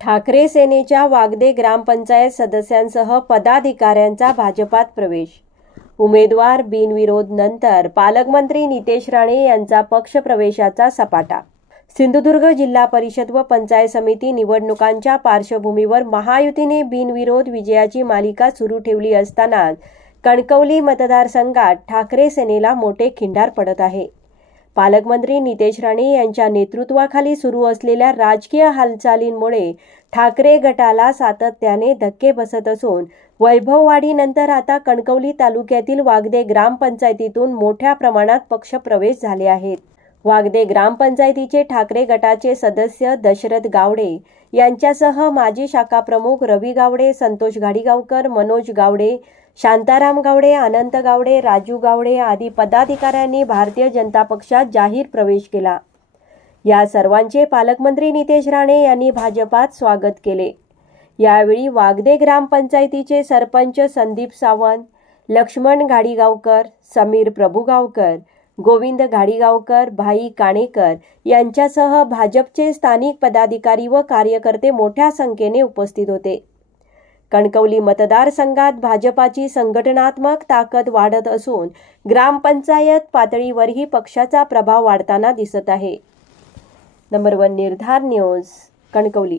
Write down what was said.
ठाकरे सेनेच्या वागदे ग्रामपंचायत सदस्यांसह पदाधिकाऱ्यांचा भाजपात प्रवेश. उमेदवार बिनविरोध नंतर पालकमंत्री नितेश राणे यांचा पक्षप्रवेशाचा सपाटा. सिंधुदुर्ग जिल्हा परिषद व पंचायत समिती निवडणुकांच्या पार्श्वभूमीवर महायुतीने बिनविरोध विजयाची मालिका सुरू ठेवली असतानाच कणकवली मतदारसंघात ठाकरे सेनेला मोठे खिंडार पडत आहे. पालकमंत्री नितेश राणे यांच्या नेतृत्वाखाली सुरू असलेल्या राजकीय हालचालींमुळे ठाकरे गटाला सातत्याने धक्के बसत असून वैभववाडीनंतर आता कणकवली तालुक्यातील वागदे ग्रामपंचायतीतून मोठ्या प्रमाणात पक्षप्रवेश झाले आहेत. वागदे ग्रामपंचायतीचे ठाकरे गटाचे सदस्य दशरथ गावडे यांच्यासह माजी शाखा प्रमुख रवी गावडे, संतोष घाडीगावकर, मनोज गावडे, शांताराम गावडे, अनंत गावडे, राजू गावडे आदी पदाधिकाऱ्यांनी भारतीय जनता पक्षात जाहीर प्रवेश केला. या सर्वांचे पालकमंत्री नितेश राणे यांनी भाजपात स्वागत केले. यावेळी वागदे ग्रामपंचायतीचे सरपंच संदीप सावंत, लक्ष्मण घाडीगावकर, समीर प्रभुगावकर, गोविंद घाडीगावकर, भाई काणेकर यांच्यासह भाजपचे स्थानिक पदाधिकारी व कार्यकर्ते मोठ्या संख्येने उपस्थित होते. कणकवली मतदारसंघात भाजपाची संघटनात्मक ताकद वाढत असून ग्रामपंचायत पातळीवरही पक्षाचा प्रभाव वाढताना दिसत आहे. नंबर 1 निर्धार न्यूज, कणकवली.